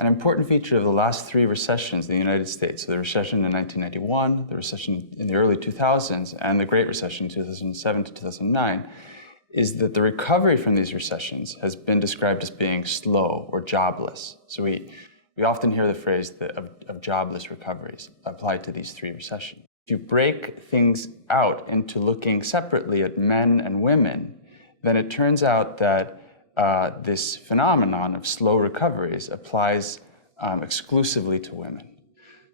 An important feature of the last three recessions in the United States, so the recession in 1991, the recession in the early 2000s, and the Great Recession in 2007 to 2009, is that the recovery from these recessions has been described as being slow or jobless. So we often hear the phrase of jobless recoveries applied to these three recessions. If you break things out into looking separately at men and women, then it turns out that this phenomenon of slow recoveries applies exclusively to women.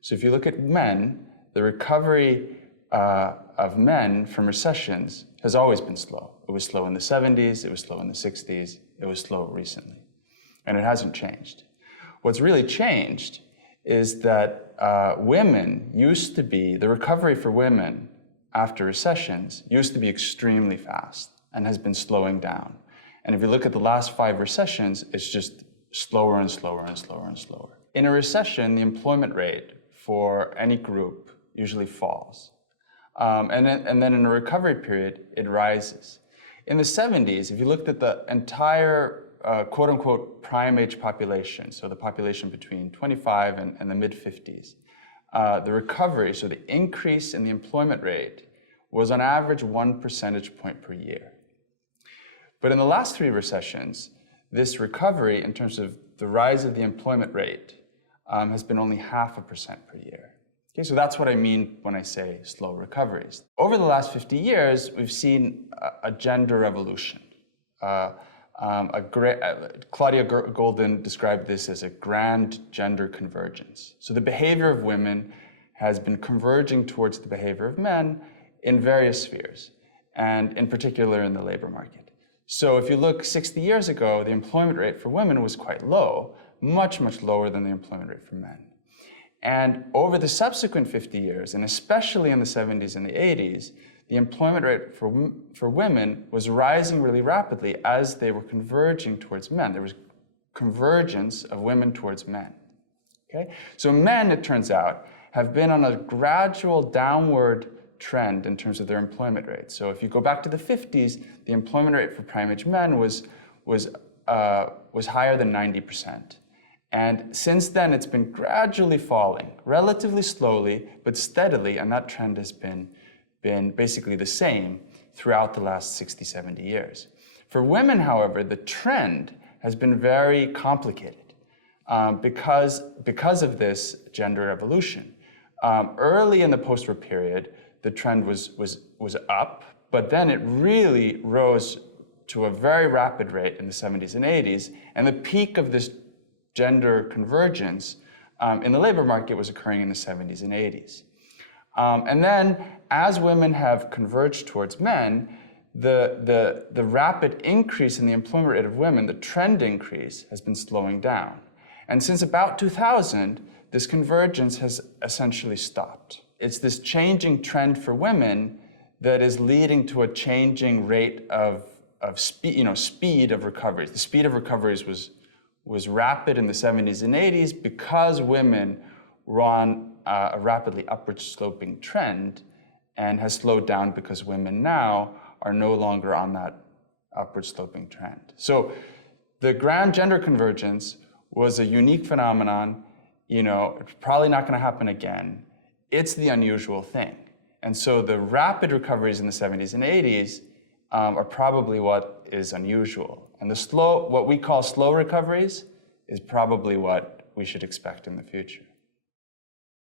So if you look at men, the recovery of men from recessions has always been slow. It was slow in the 70s, it was slow in the 60s, it was slow recently, and it hasn't changed. What's really changed is that the recovery for women after recessions used to be extremely fast and has been slowing down. And if you look at the last 5 recessions, it's just slower and slower and slower and slower. In a recession, the employment rate for any group usually falls. And then in a recovery period, it rises. In the 70s, if you looked at the entire quote-unquote prime age population, so the population between 25 and the mid-50s, the recovery, so the increase in the employment rate, was on average 1 percentage point per year. But in the last 3 recessions, this recovery in terms of the rise of the employment rate has been only 0.5% per year. Okay, so that's what I mean when I say slow recoveries. Over the last 50 years, we've seen a gender revolution. Claudia Goldin described this as a grand gender convergence. So the behavior of women has been converging towards the behavior of men in various spheres, and in particular in the labor market. So if you look 60 years ago, the employment rate for women was quite low, much, much lower than the employment rate for men. And over the subsequent 50 years, and especially in the 70s and the 80s, the employment rate for women was rising really rapidly as they were converging towards men. There was convergence of women towards men. Okay? So men, it turns out, have been on a gradual downward trend in terms of their employment rate. So if you go back to the 50s, the employment rate for prime age men was higher than 90%. And since then, it's been gradually falling, relatively slowly, but steadily, and that trend has been basically the same throughout the last 60, 70 years. For women, however, the trend has been very complicated because of this gender evolution. Early in the post-war period, the trend was up, but then it really rose to a very rapid rate in the 70s and 80s, and the peak of this gender convergence in the labor market was occurring in the 70s and 80s. And then, as women have converged towards men, the rapid increase in the employment rate of women, the trend increase, has been slowing down. And since about 2000, this convergence has essentially stopped. It's this changing trend for women that is leading to a changing rate of speed of recoveries. The speed of recoveries was rapid in the 70s and 80s because women were on a rapidly upward sloping trend, and has slowed down because women now are no longer on that upward sloping trend. So the grand gender convergence was a unique phenomenon. It's probably not going to happen again. It's the unusual thing. And so the rapid recoveries in the 70s and 80s are probably what is unusual. And what we call slow recoveries is probably what we should expect in the future.